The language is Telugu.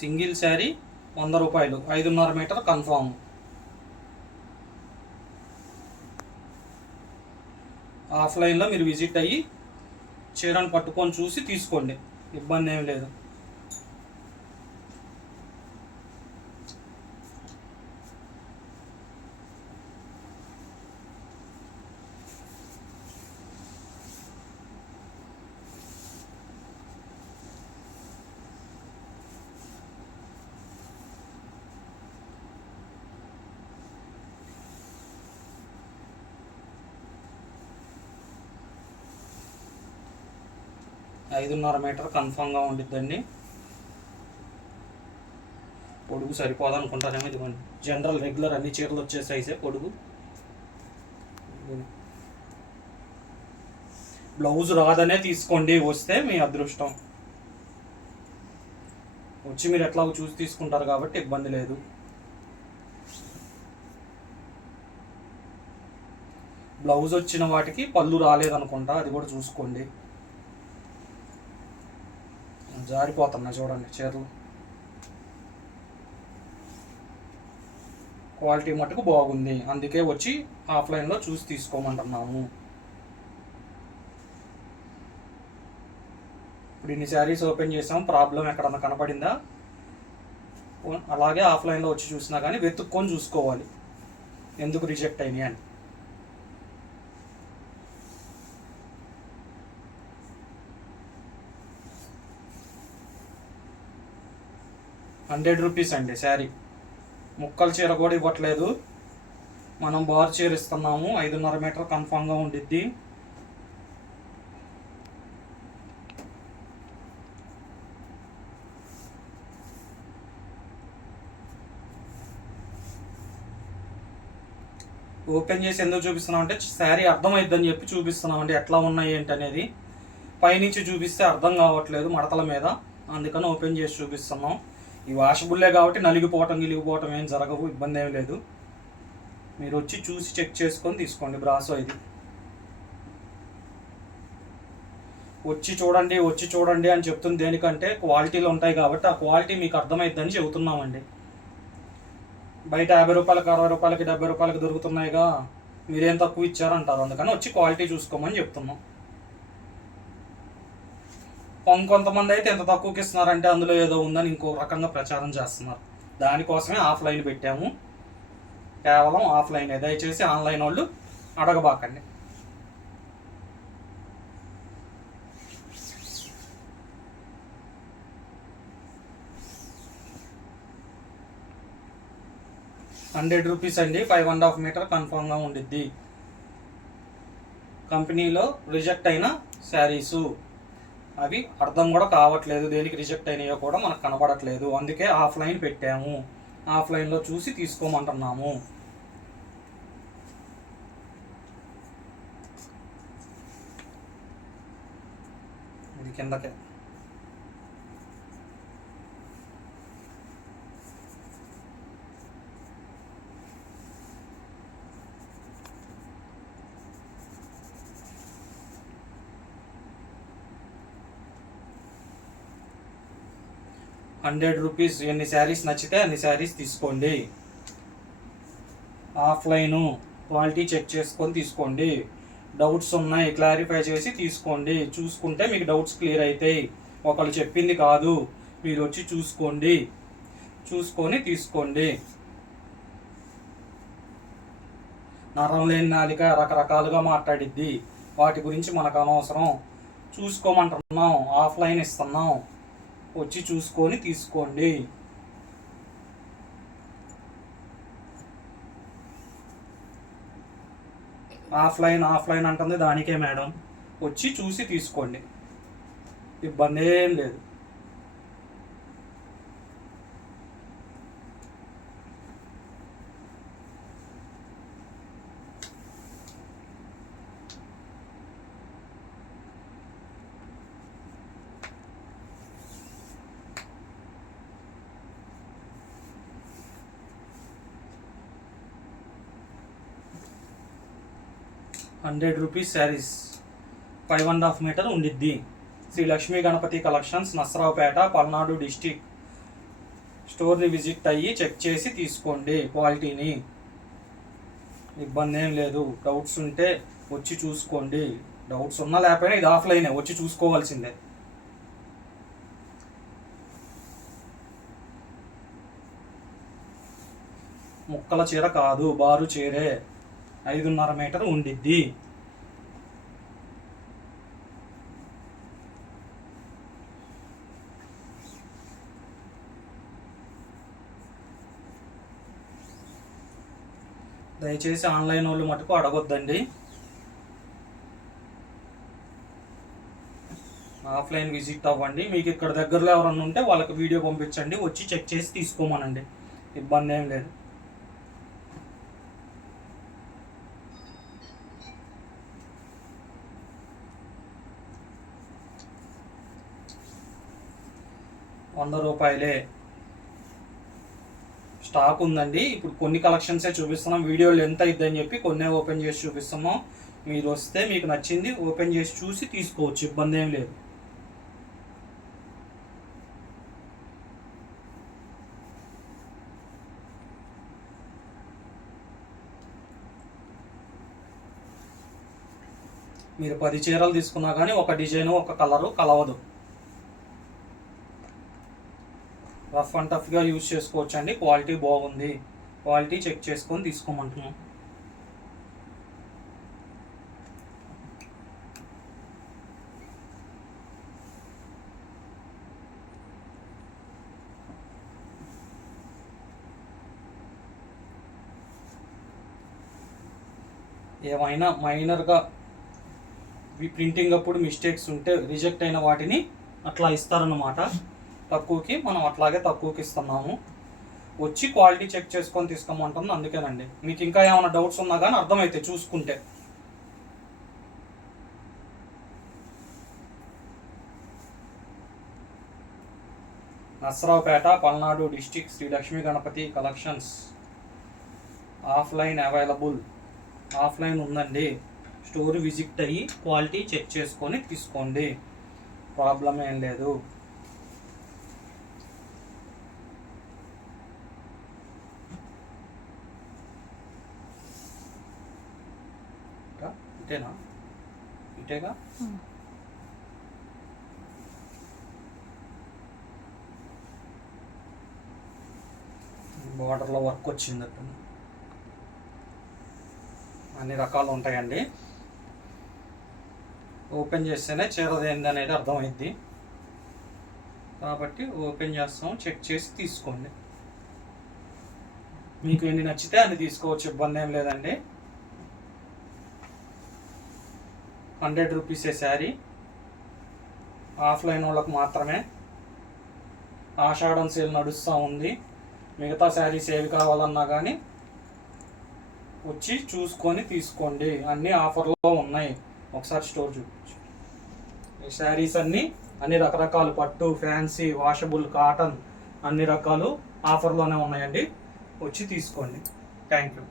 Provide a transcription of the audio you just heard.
సింగిల్ శారీ 100 రూపాయలు, 5.5 మీటర్ కన్ఫామ్. ఆఫ్లైన్లో మీరు విజిట్ అయ్యి చీరను పట్టుకొని చూసి తీసుకోండి, ఇబ్బంది ఏం లేదు. ఐదున్నర మీటర్ కన్ఫామ్గా ఉండిద్దండి. పొడుగు సరిపోదు అనుకుంటానేమో, ఇదిగోండి జనరల్ రెగ్యులర్ అన్ని చీరలు వచ్చే సైజే పొడుగు. బ్లౌజ్ రాదనే తీసుకోండి, వస్తే మీ అదృష్టం. వచ్చి మీరు ఎట్లాగో చూసి తీసుకుంటారు కాబట్టి ఇబ్బంది లేదు. బ్లౌజ్ వచ్చిన వాటికి పళ్ళు రాలేదనుకుంటా, అది కూడా చూసుకోండి. జారిపోతున్నా చూడండి చీరలు. క్వాలిటీ మటుకు బాగుంది, అందుకే వచ్చి ఆఫ్లైన్లో చూసి తీసుకోమంటున్నాము. ఇప్పుడు ఇన్ని శారీస్ ఓపెన్ చేసాం, ప్రాబ్లం ఎక్కడన్నా కనపడిందా? అలాగే ఆఫ్లైన్లో వచ్చి చూసినా కానీ వెతుక్కొని చూసుకోవాలి ఎందుకు రిజెక్ట్ అయినాయి అని. 100 రూపీస్ అండి శారీ. ముక్కల చీర కూడా ఇవ్వట్లేదు, మనం బార్ చీర ఇస్తున్నాము. 5.5 మీటర్ కన్ఫామ్గా ఉండిద్ది. ఓపెన్ చేసి ఎందుకు చూపిస్తున్నాం అంటే శారీ అర్థమైద్దని చెప్పి చూపిస్తున్నాం అండి, ఎట్లా ఉన్నాయి ఏంటి అనేది. పైనుంచి చూపిస్తే అర్థం కావట్లేదు మడతల మీద, అందుకని ఓపెన్ చేసి చూపిస్తున్నాం. ఈ వాషబుల్లే కాబట్టి నలిగిపోవటం గిలిగిపోవటం ఏం జరగవు, ఇబ్బంది ఏం లేదు. మీరు వచ్చి చూసి చెక్ చేసుకొని తీసుకోండి. బ్రాసో ఇది వచ్చి చూడండి అని చెప్తుంది దేనికంటే క్వాలిటీలు ఉంటాయి కాబట్టి ఆ క్వాలిటీ మీకు అర్థమైద్దని చెబుతున్నామండి. బయట 50 రూపాయలకి 60 రూపాయలకి 70 రూపాయలకి దొరుకుతున్నాయిగా, మీరేం తక్కువ ఇచ్చారంటారు, అందుకని వచ్చి క్వాలిటీ చూసుకోమని చెప్తున్నాం. కొంతమంది అయితే ఎంత తక్కువకి ఇస్తున్నారంటే అందులో ఏదో ఉందని ఇంకో రకంగా ప్రచారం చేస్తున్నారు. దానికోసమే ఆఫ్లైన్ పెట్టాము, కేవలం ఆఫ్లైనే. దయచేసి ఆన్లైన్ వాళ్ళు అడగబాకండి. ₹100 అండి, 5.5 మీటర్ కన్ఫామ్గా ఉండిద్ది. కంపెనీలో రిజెక్ట్ అయిన శారీసు అవి అర్థం కూడా కావట్లేదు, దేనికి రిజెక్ట్ అయినాయో కూడా మనకు కనబడట్లేదు, అందుకే ఆఫ్లైన్ పెట్టాము. ఆఫ్లైన్లో చూసి తీసుకోమంటున్నాము. ఇది కిందకే. ₹100 ఎన్ని శారీస్ నచ్చితే అన్ని శారీస్ తీసుకోండి. ఆఫ్లైను క్వాలిటీ చెక్ చేసుకొని తీసుకోండి. డౌట్స్ ఉన్నాయి క్లారిఫై చేసి తీసుకోండి. చూసుకుంటే మీకు డౌట్స్ క్లియర్ అవుతాయి. ఒకళ్ళు చెప్పింది కాదు, మీరు వచ్చి చూసుకోండి, చూసుకొని తీసుకోండి. నరం లేని నాలిక రకరకాలుగా మాట్లాడిద్ది, వాటి గురించి మనకు అనవసరం. చూసుకోమంటున్నాం, ఆఫ్లైన్ ఇస్తున్నాం, వచ్చి చూసుకొని తీసుకోండి. ఆఫ్లైన్ అంటుంది దానికే మేడం, వచ్చి చూసి తీసుకోండి, ఇబ్బంది ఏం లేదు. ₹100 శారీస్ 5.5 మీటర్ ఉండిద్ది. Sri Lakshmi Ganapathi collections, Narasaraopet, Palnadu district. స్టోర్ని విజిట్ అయ్యి చెక్ చేసి తీసుకోండి క్వాలిటీని. ఇబ్బంది ఏం లేదు. డౌట్స్ ఉంటే వచ్చి చూసుకోండి. డౌట్స్ ఉన్నా లేకపోయినా ఇది ఆఫ్లైనే, వచ్చి చూసుకోవాల్సిందే. ముక్కల చీర కాదు, బారు చీరే. 5.5 మీటర్ ఉండిద్ది. దయచేసి ఆన్లైన్ వాళ్ళు మటుకు అడగొద్దండి. ఆఫ్లైన్ విజిట్ అవ్వండి. మీకు ఇక్కడ దగ్గరలో ఎవరన్నా ఉంటే వాళ్ళకి వీడియో పంపించండి, వచ్చి చెక్ చేసి తీసుకోమనండి. ఇబ్బంది ఏం లేదు. ₹100 స్టాక్ ఉందండి. ఇప్పుడు కొన్ని కలెక్షన్సే చూపిస్తున్నాం. వీడియోలు ఎంత అయిద్దని చెప్పి కొన్నే ఓపెన్ చేసి చూపిస్తున్నాం. మీరు వస్తే మీకు నచ్చింది ఓపెన్ చేసి చూసి తీసుకోవచ్చు, ఇబ్బంది ఏం లేదు. మీరు 10 చీరలు తీసుకున్నా కానీ ఒక డిజైను ఒక కలరు కలవదు. రఫ్ అండ్ టఫ్గా యూజ్ చేసుకోవచ్చు అండి. క్వాలిటీ బాగుంది. క్వాలిటీ చెక్ చేసుకొని తీసుకోమంటున్నాం. ఏమైనా మైనర్గా ప్రింటింగ్ అప్పుడు మిస్టేక్స్ ఉంటే రిజెక్ట్ అయిన వాటిని అట్లా ఇస్తారన్నమాట. తక్కువకి మనం అట్లాగే తక్కువకి ఇస్తున్నాము. వచ్చి క్వాలిటీ చెక్ చేసుకొని తీసుకోమంటుంది, అందుకేనండి. మీకు ఇంకా ఏమైనా డౌట్స్ ఉన్నా కానీ అర్థమైతే చూసుకుంటే. Narasaraopet, Palnadu district, Sri Lakshmi Ganapathi collections. Offline available. Offline ఉందండి. స్టోర్ విజిట్ అయ్యి క్వాలిటీ చెక్ చేసుకొని తీసుకోండి, ప్రాబ్లం ఏం లేదు. ఇటేనా? ఇటేగా. బార్డర్లో వర్క్ వచ్చింది అట్టు. అన్ని రకాలు ఉంటాయండి. ఓపెన్ చేస్తేనే చీరది ఏంది అనేది అర్థమైద్ది. కాబట్టి ఓపెన్ చేస్తాం, చెక్ చేసి తీసుకోండి. మీకు ఎన్ని నచ్చితే అన్ని తీసుకోవచ్చు, ఇబ్బంది ఏం లేదండి. ₹100 శారీ. ఆఫ్లైన్ వాళ్ళకు మాత్రమే. ఆషాఢం సేల్ నడుస్తూ ఉంది. మిగతా శారీస్ ఏవి కావాలన్నా కానీ వచ్చి చూసుకొని తీసుకోండి. అన్నీ ఆఫర్లో ఉన్నాయి. ఒకసారి స్టోర్ చూపించు. ఈ శారీస్ అన్ని రకరకాలు పట్టు, ఫ్యాన్సీ, వాషబుల్, కాటన్ అన్ని రకాలు ఆఫర్లోనే ఉన్నాయండి. వచ్చి తీసుకోండి. Thank you.